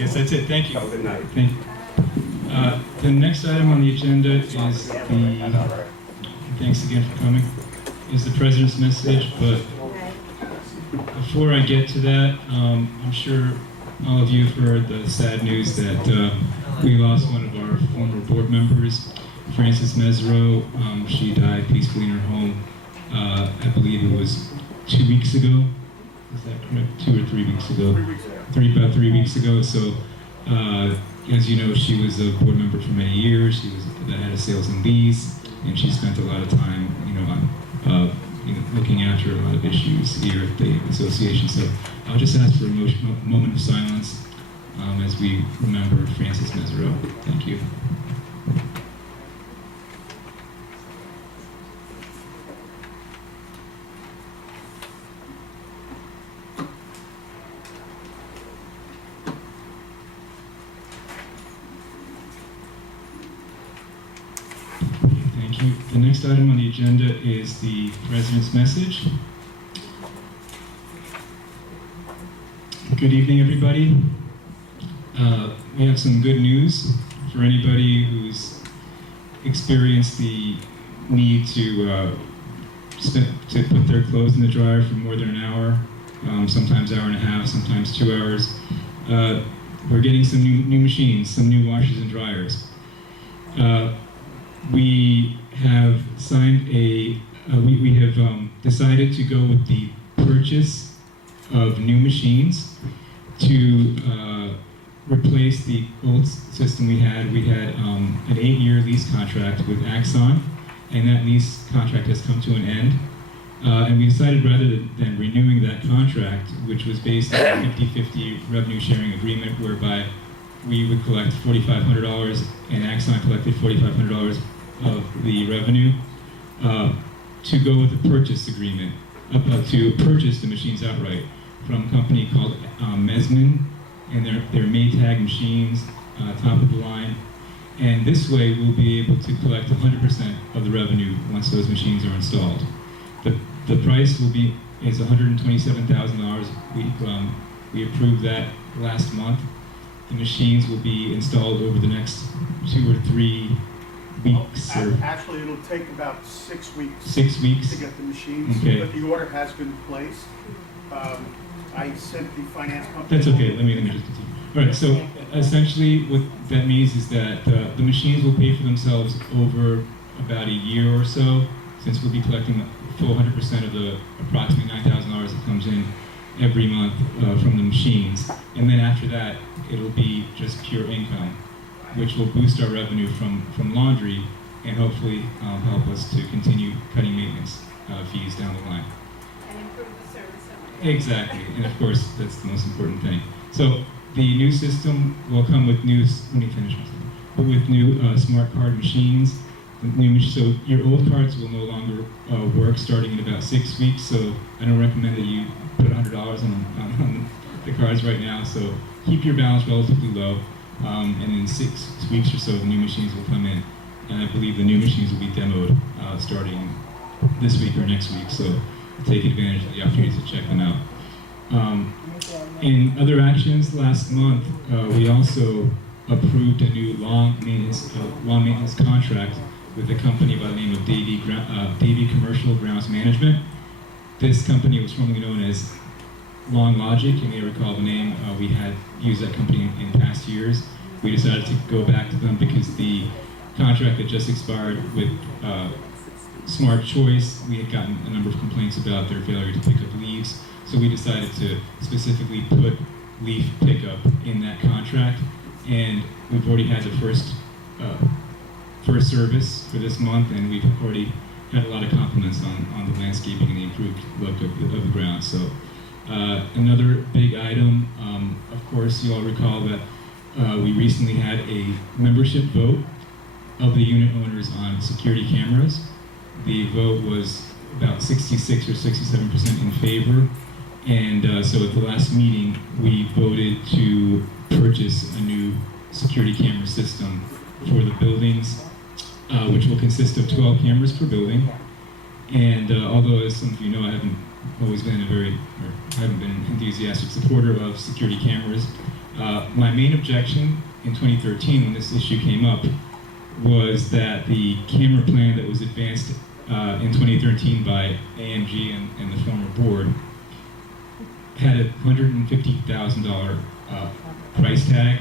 guess that's it. Thank you. Have a good night. Thank you. The next item on the agenda is thanks again for coming, is the President's message, but before I get to that, I'm sure all of you have heard the sad news that we lost one of our former board members, Frances Mesereau. She died peacefully in her home. I believe it was 2 weeks ago. Is that correct? 2 or 3 weeks ago? 3 weeks ago. About 3 weeks ago. So, as you know, she was a board member for many years. She was the head of sales and lease, and she spent a lot of time, on looking after a lot of issues here at the association. So, I'll just ask for a moment of silence as we remember Frances Mesereau. Thank you. The next item on the agenda is the President's message. Good evening, everybody. We have some good news for anybody who's experienced the need to put their clothes in the dryer for more than an hour, sometimes hour and a half, sometimes 2 hours. We're getting some new machines, some new washers and dryers. We have signed we have decided to go with the purchase of new machines to replace the old system we had. We had an 8-year lease contract with Axon, and that lease contract has come to an end. And we decided rather than renewing that contract, which was based on a 50-50 revenue sharing agreement whereby we would collect $4,500 and Axon collected $4,500 of the revenue, to go with a purchase agreement, to purchase the machines outright from a company called Mesman, and they're Maytag machines, top of the line. And this way we'll be able to collect 100% of the revenue once those machines are installed. The price is $127,000. We approved that last month. The machines will be installed over the next 2 or 3 weeks. Actually, it'll take about 6 weeks. 6 weeks? To get the machines, okay. But the order has been placed. I sent the finance company. That's okay, let me just continue. All right, so essentially what that means is that the machines will pay for themselves over about a year or so, since we'll be collecting the full 100% of the approximately $9,000 that comes in every month from the machines. And then after that, it'll be just pure income, which will boost our revenue from laundry and hopefully help us to continue cutting maintenance fees down the line. And improve the service. Exactly, and of course, that's the most important thing. So the new system will come with new, let me finish my statement, with new smart card machines. So your old cards will no longer work starting in about 6 weeks, so I don't recommend that you put $100 on the cards right now, so keep your balance relatively low. And in 6 weeks or so, the new machines will come in. And I believe the new machines will be demoed starting this week or next week. So take advantage of the opportunity to check them out. In other actions, last month, we also approved a new lawn maintenance contract with a company by the name of Davy Commercial Grounds Management. This company was formerly known as Lawn Logic. You may recall the name. We had used that company in past years. We decided to go back to them because the contract that just expired with Smart Choice, we had gotten a number of complaints about their failure to pick up leaves. So we decided to specifically put leaf pickup in that contract. And we've already had the first service for this month, and we've already had a lot of compliments on the landscaping and the improved look of the ground. So another big item, of course, you all recall that we recently had a membership vote of the unit owners on security cameras. The vote was about 66 or 67% in favor, and so at the last meeting we voted to purchase a new security camera system for the buildings, which will consist of 12 cameras per building. And although, as some of you know, I haven't been an enthusiastic supporter of security cameras, My main objection in 2013 when this issue came up was that the camera plan that was advanced in 2013 by AMG and the former board had a $150,000 price tag,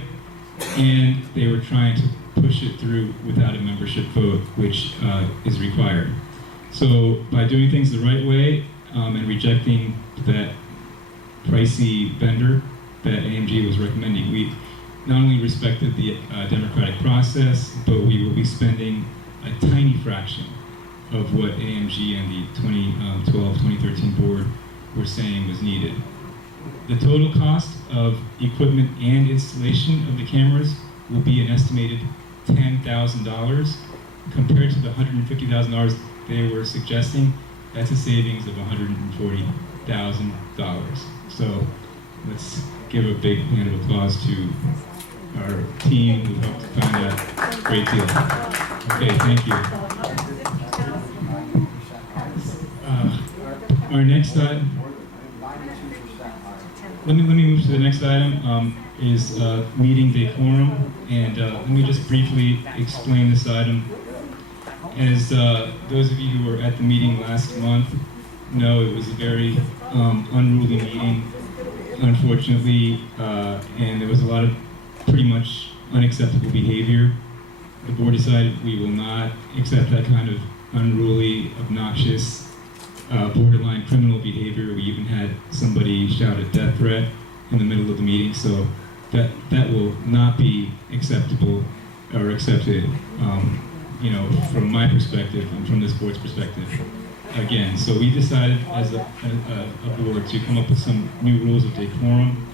and they were trying to push it through without a membership vote, which is required. So by doing things the right way and rejecting that pricey vendor that AMG was recommending, we not only respected the democratic process, but we will be spending a tiny fraction of what AMG and the 2012-2013 board were saying was needed. The total cost of equipment and installation of the cameras will be an estimated $10,000 compared to the $150,000 they were suggesting. That's a savings of $140,000. So let's give a big hand of applause to our team who helped find that great deal. Okay, thank you. Our next item. Let me move to the next item. Is meeting decorum, and let me just briefly explain this item. As those of you who were at the meeting last month know, it was a very unruly meeting, unfortunately, and there was a lot of pretty much unacceptable behavior. The board decided we will not accept that kind of unruly, obnoxious, borderline criminal behavior. We even had somebody shout a death threat in the middle of the meeting, so that will not be acceptable or accepted, from my perspective and from this board's perspective. Again, so we decided as a board to come up with some new rules of decorum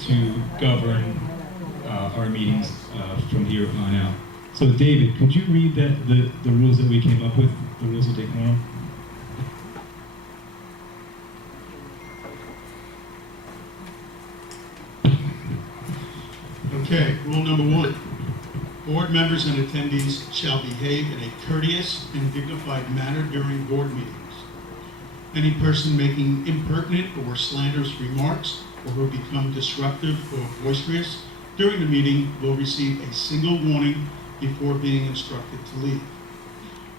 to govern our meetings from here on out. So David, could you read the rules that we came up with, the rules of decorum? Okay, rule number 1. Board members and attendees shall behave in a courteous and dignified manner during board meetings. Any person making impertinent or slanderous remarks or who become disruptive or boisterous during the meeting will receive a single warning before being instructed to leave.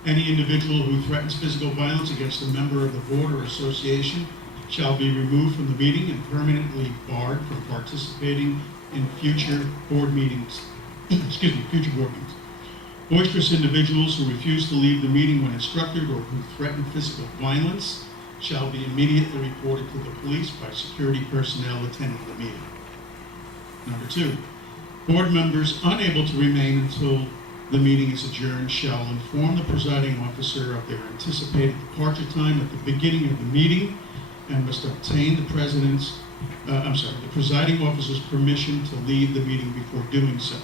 Any individual who threatens physical violence against a member of the board or association shall be removed from the meeting and permanently barred from participating in future board meetings. Future board meetings. Boisterous individuals who refuse to leave the meeting when instructed or who threaten physical violence shall be immediately reported to the police by security personnel attending the meeting. Number 2, board members unable to remain until the meeting is adjourned shall inform the presiding officer of their anticipated departure time at the beginning of the meeting and must obtain the presiding officer's permission to leave the meeting before doing so.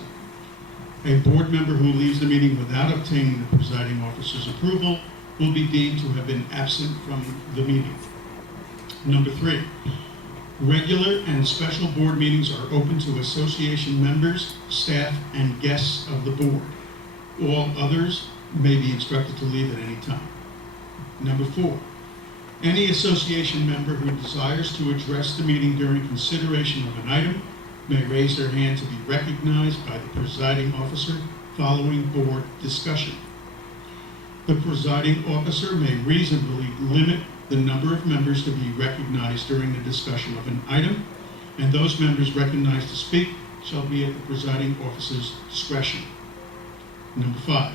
A board member who leaves the meeting without obtaining the presiding officer's approval will be deemed to have been absent from the meeting. Number 3, regular and special board meetings are open to association members, staff, and guests of the board. All others may be instructed to leave at any time. Number 4, any association member who desires to address the meeting during consideration of an item may raise their hand to be recognized by the presiding officer following board discussion. The presiding officer may reasonably limit the number of members to be recognized during the discussion of an item, and those members recognized to speak shall be at the presiding officer's discretion. Number 5,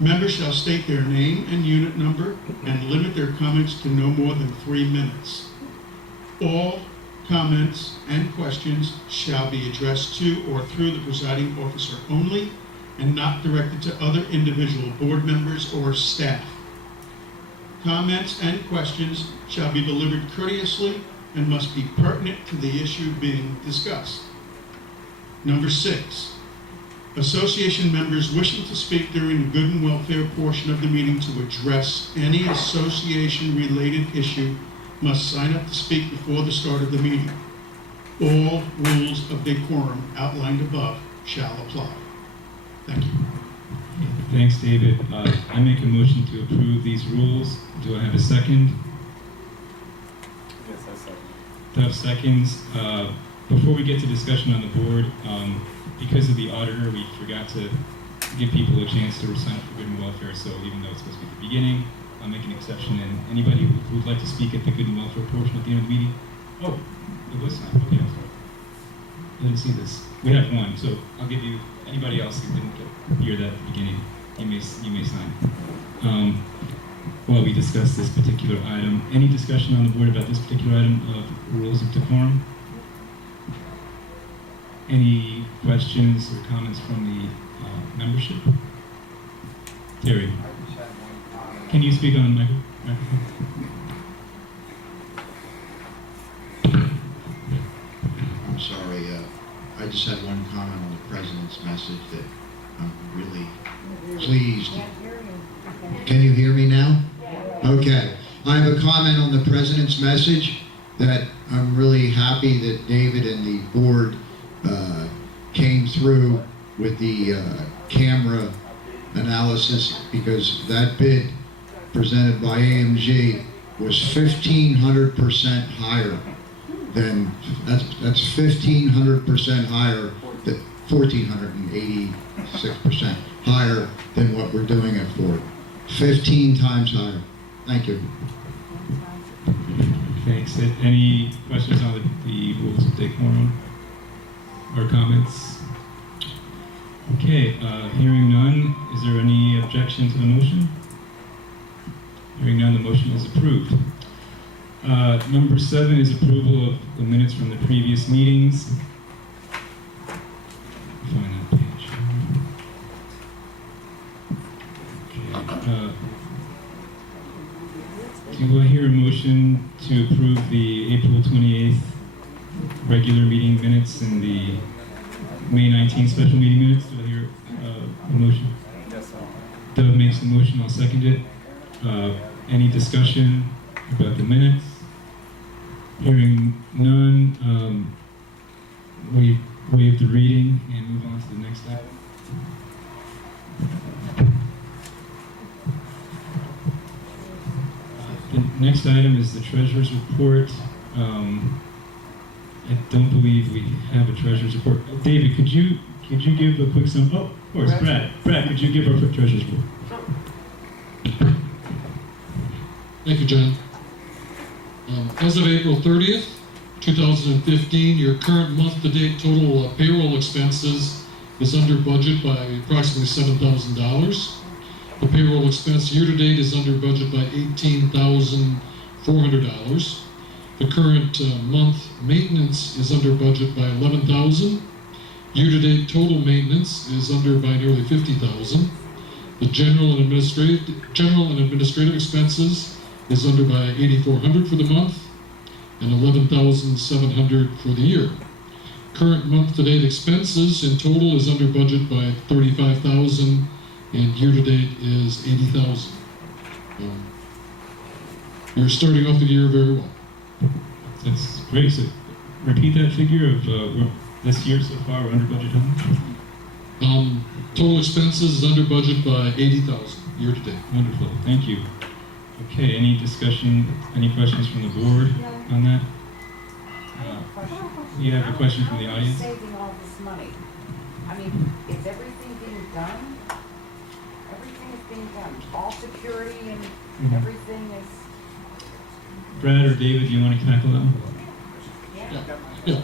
members shall state their name and unit number and limit their comments to no more than 3 minutes. All comments and questions shall be addressed to or through the presiding officer only and not directed to other individual board members or staff. Comments and questions shall be delivered courteously and must be pertinent to the issue being discussed. Number 6, association members wishing to speak during the good and welfare portion of the meeting to address any association-related issue must sign up to speak before the start of the meeting. All rules of decorum outlined above shall apply. Thank you. Thanks, David. I make a motion to approve these rules. Do I have a second? Yes, I second. Duff seconds. before we get to discussion on the board, because of the auditor, we forgot to give people a chance to sign up for good and welfare, so even though it's supposed to be at the beginning, I'll make an exception, and anybody who would like to speak at the good and welfare portion at the end of the meeting? Oh, it was signed, okay, I'm sorry. I didn't see this. We have one, so I'll give you, anybody else who didn't hear that at the beginning, you may sign. While we discuss this particular item, any discussion on the board about this particular item of rules of decorum? Any questions or comments from the membership? Terry, can you speak on the microphone? I'm sorry, I just had one comment on the president's message that I'm really pleased. Can you hear me now? Okay. I have a comment on the president's message that I'm really happy that David and the board came through with the camera analysis, because that bid presented by AMG was 1,500% higher than, that's 1,500% higher, than 1,486% higher than what we're doing it for. 15 times higher. Thank you. Thanks. Any questions on the rules of decorum or comments? Okay, hearing none, is there any objection to the motion? Hearing none, the motion is approved. Number 7 is approval of the minutes from the previous meetings. Find that page. Okay. Do I hear a motion to approve the April 28th regular meeting minutes and the May 19th special meeting minutes? Do I hear a motion? Doug makes the motion, I'll second it. Any discussion about the minutes? Hearing none, we waive the reading and move on to the next item. The next item is the treasurer's report. I don't believe we have a treasurer's report. David, could you give a quick sum? Oh, of course, Brad. Brad, could you give our treasurer's report? Thank you, John. As of April 30th, 2015, your current month-to-date total payroll expenses is under budget by approximately $7,000. The payroll expense year-to-date is under budget by $18,400. The current month maintenance is under budget by $11,000. Year-to-date total maintenance is under by nearly $50,000. The general and administrative expenses is under by $8,400 for the month and $11,700 for the year. Current month-to-date expenses in total is under budget by $35,000, and year-to-date is $80,000. You're starting off the year very well. That's great. So repeat that figure of this year so far. We're under budget how much? Total expenses is under budget by $80,000 year-to-date. Wonderful. Thank you. Okay. Any discussion? Any questions from the board on that? You have a question from the audience? How are we saving all this money? I mean, is everything being done? Everything is being done. All security and everything is. Brad or David, do you want to tackle that one? Yeah.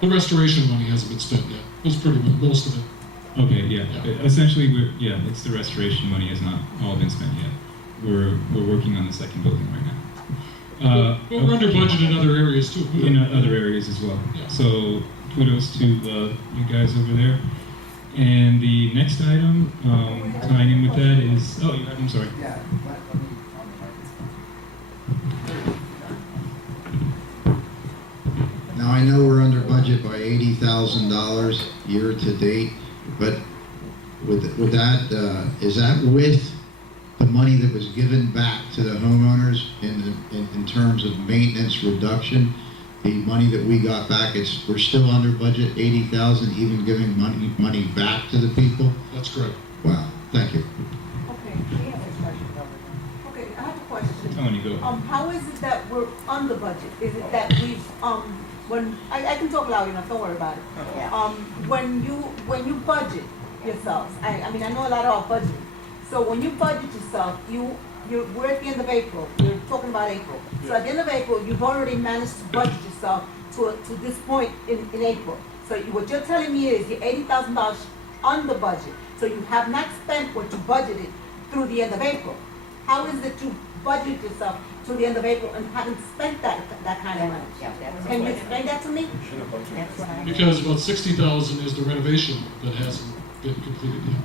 The restoration money hasn't been spent yet. It was pretty much most of it. Okay. Yeah. Essentially, it's the restoration money has not all been spent yet. We're working on the second building right now. But we're under budget in other areas too. In other areas as well. Yeah. So kudos to you guys over there. And the next item, tying in with that is, I'm sorry. Now, I know we're under budget by $80,000 year to date, but with that, is that with the money that was given back to the homeowners in terms of maintenance reduction? The money that we got back, we're still under budget, $80,000, even giving money back to the people? That's correct. Wow, thank you. Okay, we have a question over there. Okay, I have a question. Tony, go. How is it that we're under budget? Is it that we've I can talk loud enough, don't worry about it. When you budget yourselves, I mean, I know a lot about budgeting. So when you budget yourself, we're at the end of April, you're talking about April. So at the end of April, you've already managed to budget yourself to this point in April. So what you're telling me is you're $80,000 under budget. So you have not spent what you budgeted through the end of April. How is it you budget yourself to the end of April and haven't spent that kind of money? Yeah, that's Can you what- explain that to me? that's what I- Because about 60,000 is the renovation that hasn't been completed yet.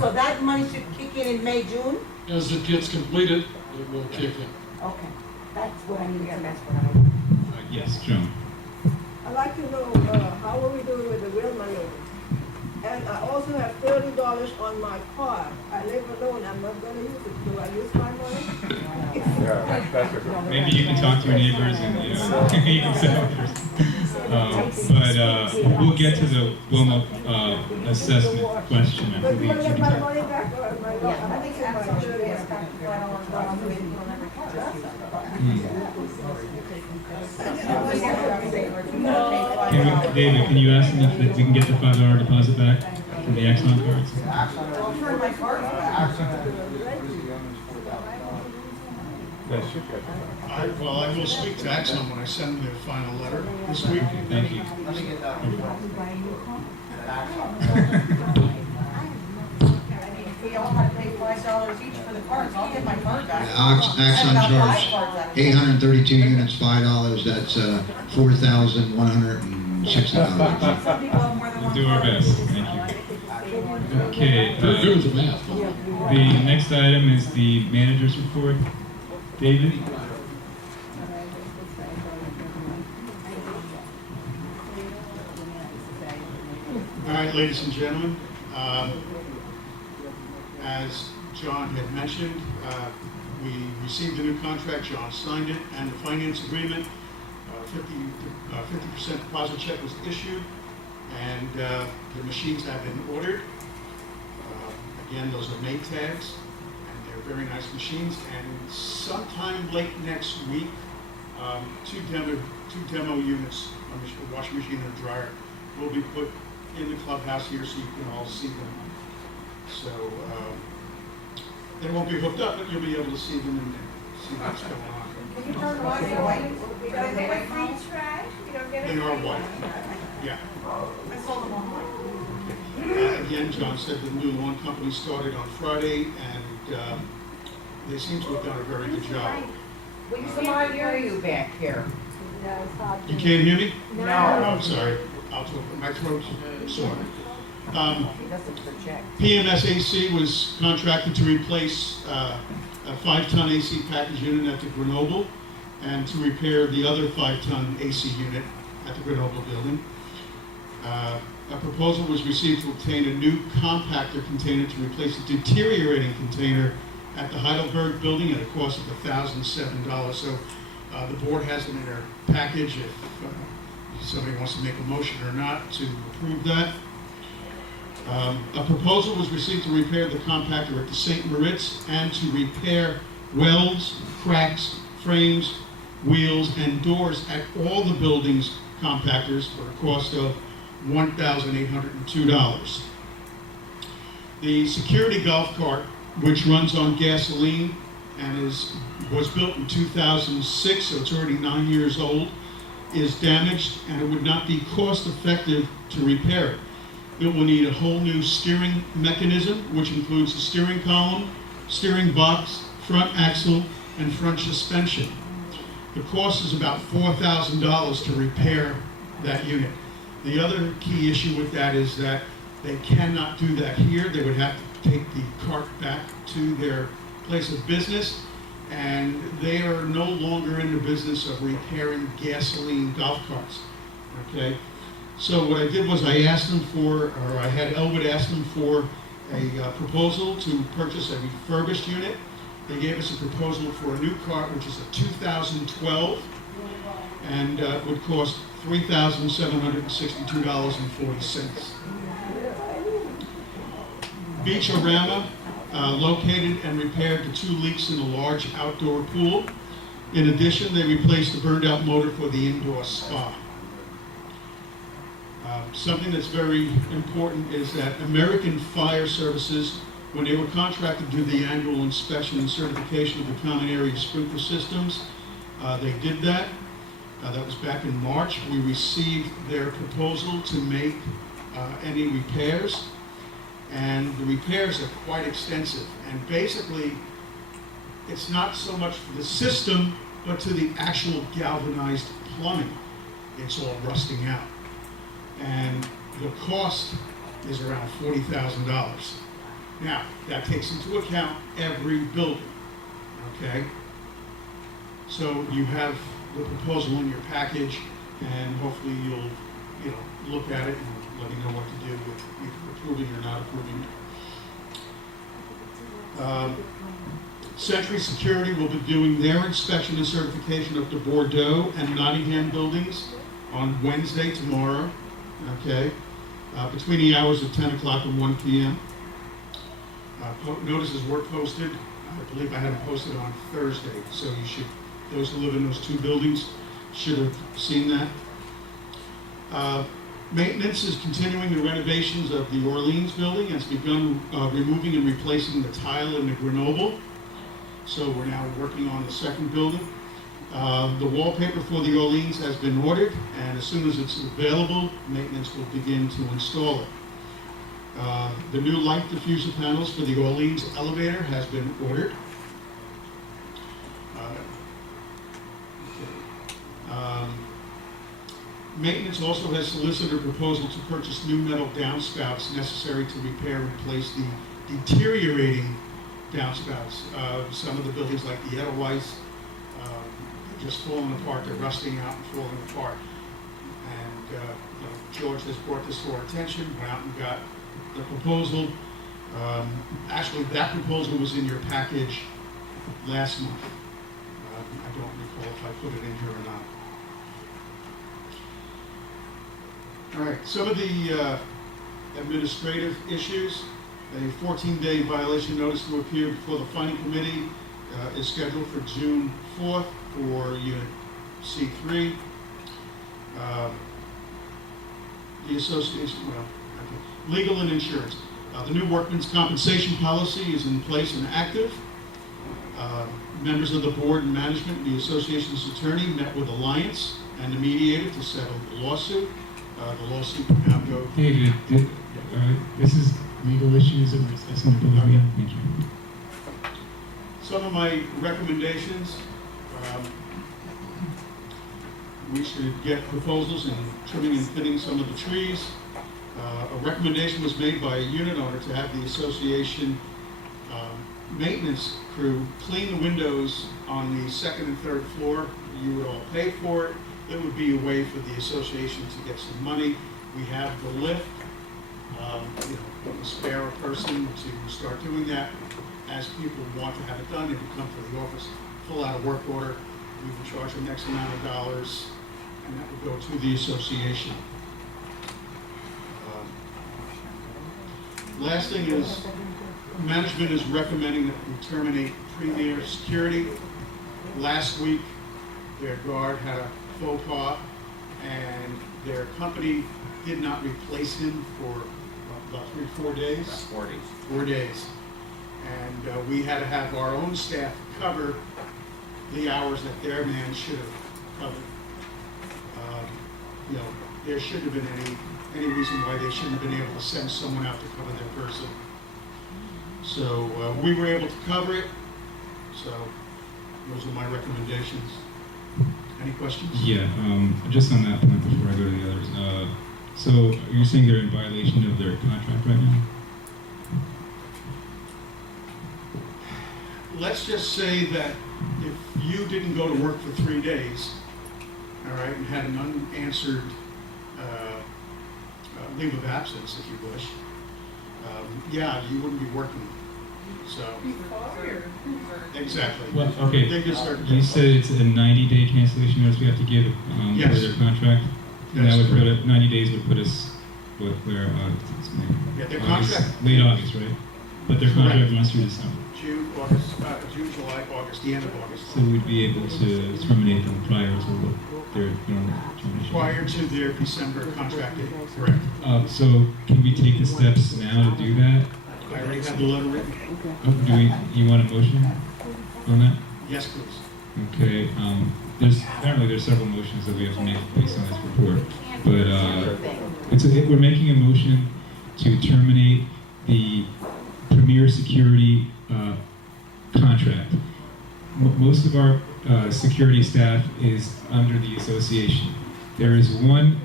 So that money should kick in May, June? As it gets completed, it will kick in. Okay, that's what I need Yeah, to know. that's what I. Yes, Joan. I'd like to know, how are we doing with the wheel maneuver? And I also have $30 on my car. I live alone, I'm not gonna use it. Do I use my money? Maybe you can talk to your neighbors and, you know, you can sell but we'll get to the Wilma assessment question. I But do I believe. get my money back or am I not? I think that's what you asked, David, can you ask them if we can get the $5 deposit back from the Exxon cards? I'll turn my cards back. Well, I will speak to Axon when I send them their final letter this week. Thank you. If we all had to pay $5 each for the cards, I'll get my card back. Axon charged 832 units, $5, that's $4,160. Some people have more than We'll one do our card. best. Thank you. Okay. Very good with the math. The next item is the manager's report. David? All right, ladies and gentlemen, as John had mentioned, we received a new contract, John signed it, and the finance agreement, 50% deposit check was issued, and the machines have been ordered. Again, those are Maytags, and they're very nice machines, and sometime late next week, two demo units, a washing machine and a dryer, will be put in the clubhouse here so you can all see them. So they won't be hooked up, but you'll be able to see them and see what's going on. Can you turn the lights white? You don't get a free trash, you don't get a They free. are white. Yeah. I saw them online. Again, John said the new lawn company started on Friday, and they seem to have done a very good job. We can't hear you back here. You can't hear me? No. Oh, I'm sorry. I'll talk. My throat's sore. He doesn't project. PMS-AC was contracted to replace a 5-ton AC package unit at the Grenoble and to repair the other 5-ton AC unit at the Grenoble building. A proposal was received to obtain a new compactor container to replace a deteriorating container at the Heidelberg building at a cost of $1,007. So the board has it in their package if somebody wants to make a motion or not to approve that. A proposal was received to repair the compactor at the St. Moritz and to repair welds, cracks, frames, wheels, and doors at all the buildings' compactors for a cost of $1,802. The security golf cart, which runs on gasoline and was built in 2006, so it's already 9 years old, is damaged, and it would not be cost effective to repair it. It will need a whole new steering mechanism, which includes the steering column, steering box, front axle, and front suspension. The cost is about $4,000 to repair that unit. The other key issue with that is that they cannot do that here. They would have to take the cart back to their place of business, and they are no longer in the business of repairing gasoline golf carts. Okay? So what I did was I asked them for, or I had Elwood ask them for a proposal to purchase a refurbished unit. They gave us a proposal for a new cart, which is a 2012, and would cost $3,762.40. Beachorama located and repaired the 2 leaks in a large outdoor pool. In addition, they replaced the burned out motor for the indoor spa. Something that's very important is that American Fire Services, when they were contracted to do the annual inspection and certification of the common area sprinkler systems, they did that. That was back in March. We received their proposal to make any repairs, and the repairs are quite extensive. And basically, it's not so much for the system, but to the actual galvanized plumbing. It's all rusting out. And the cost is around $40,000. Now, that takes into account every building, okay? So you have the proposal in your package, and hopefully you'll, look at it and let me know what to do with either approving or not approving it. Century Security will be doing their inspection and certification of the Bordeaux and Nottingham buildings on Wednesday, tomorrow, okay, between the hours of 10 o'clock and 1 p.m. Notices were posted. I believe I had them posted on Thursday, so you should, those who live in those two buildings should have seen that. Maintenance is continuing the renovations of the Orleans building. It's begun removing and replacing the tile in the Grenoble. So we're now working on the second building. The wallpaper for the Orleans has been ordered, and as soon as it's available, maintenance will begin to install it. The new light diffuser panels for the Orleans elevator has been ordered. Maintenance also has solicited a proposal to purchase new metal downspouts necessary to repair and replace the deteriorating downspouts. Some of the buildings like the Edelweiss, are just falling apart, they're rusting out and falling apart. And George has brought this to our attention, went out and got the proposal. Actually, that proposal was in your package last month. I don't recall if I put it in here or not. All right, some of the administrative issues. A 14-day violation notice to appear before the Funding Committee is scheduled for June 4th for Unit C3. The association, legal and insurance. The new workman's compensation policy is in place and active. Members of the board and management, the association's attorney met with Alliance and the mediator to settle the lawsuit. The lawsuit will now go. David, this is legal issues that we're discussing in public meeting. Thank you. Some of my recommendations, we should get proposals in trimming and thinning some of the trees. A recommendation was made by a unit owner to have the association maintenance crew clean the windows on the second and third floor. You would all pay for it. It would be a way for the association to get some money. We have the lift, spare a person to start doing that. As people want to have it done, they would come to the office, fill out a work order. We would charge them X amount of dollars, and that would go to the association. Last thing is, management is recommending that we terminate Premier Security. Last week, their guard had a faux pas, and their company did not replace him for about 3 or 4 days. 4 days. 4 days. And we had to have our own staff cover the hours that their man should have covered. There shouldn't have been any reason why they shouldn't have been able to send someone out to cover their person. So we were able to cover it. So those are my recommendations. Any questions? Yeah, just on that point before I go to the others. So you're saying they're in violation of their contract right now? Let's just say that if you didn't go to work for 3 days, all right, and had an unanswered leave of absence, if you wish, yeah, you wouldn't be working. So exactly. Well, okay. They just start. You said it's a 90-day cancellation notice we have to give for Yes. their contract? And that would put it, 90 days would put us, where, it's May? Yeah, their August, contract. late August, right? But their contract runs through December. June, August, June, July, August, the end of August. So we'd be able to terminate them prior to their normal termination. Prior to their December contract date, correct. So can we take the steps now to do that? I already have the letter written. You want a motion on that? Yes, please. Okay, there's several motions that we have to make based on this report. But we're making a motion to terminate the Premier Security contract. Most of our security staff is under the association. There is one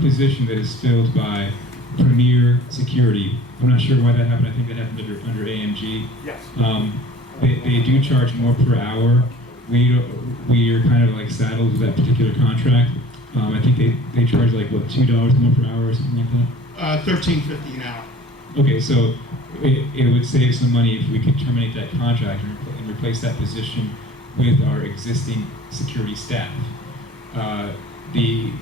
position that is filled by Premier Security. I'm not sure why that happened. I think that happened under AMG. Yes. They do charge more per hour. We are kind of like saddled with that particular contract. I think they charge like what, $2 more per hour or something like that. $13.50 an hour. Okay, so it would save some money if we could terminate that contract and replace that position with our existing security staff. The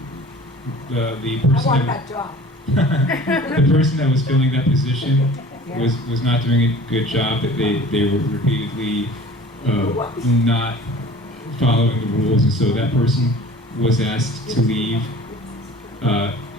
person I want that job. the person that was filling that position was not doing a good job. That they were repeatedly not following the rules, and so that person was asked to leave.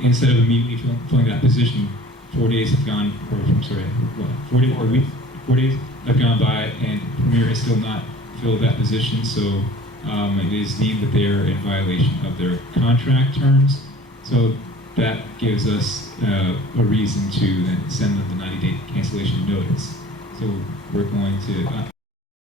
Instead of immediately filling that position, 4 days have gone, or I'm sorry, what, 4 days, a week, 4 days have gone by, and Premier has still not filled that position. So it is deemed that they are in violation of their contract terms. So that gives us a reason to then send them the 90-day cancellation notice. So we're going to,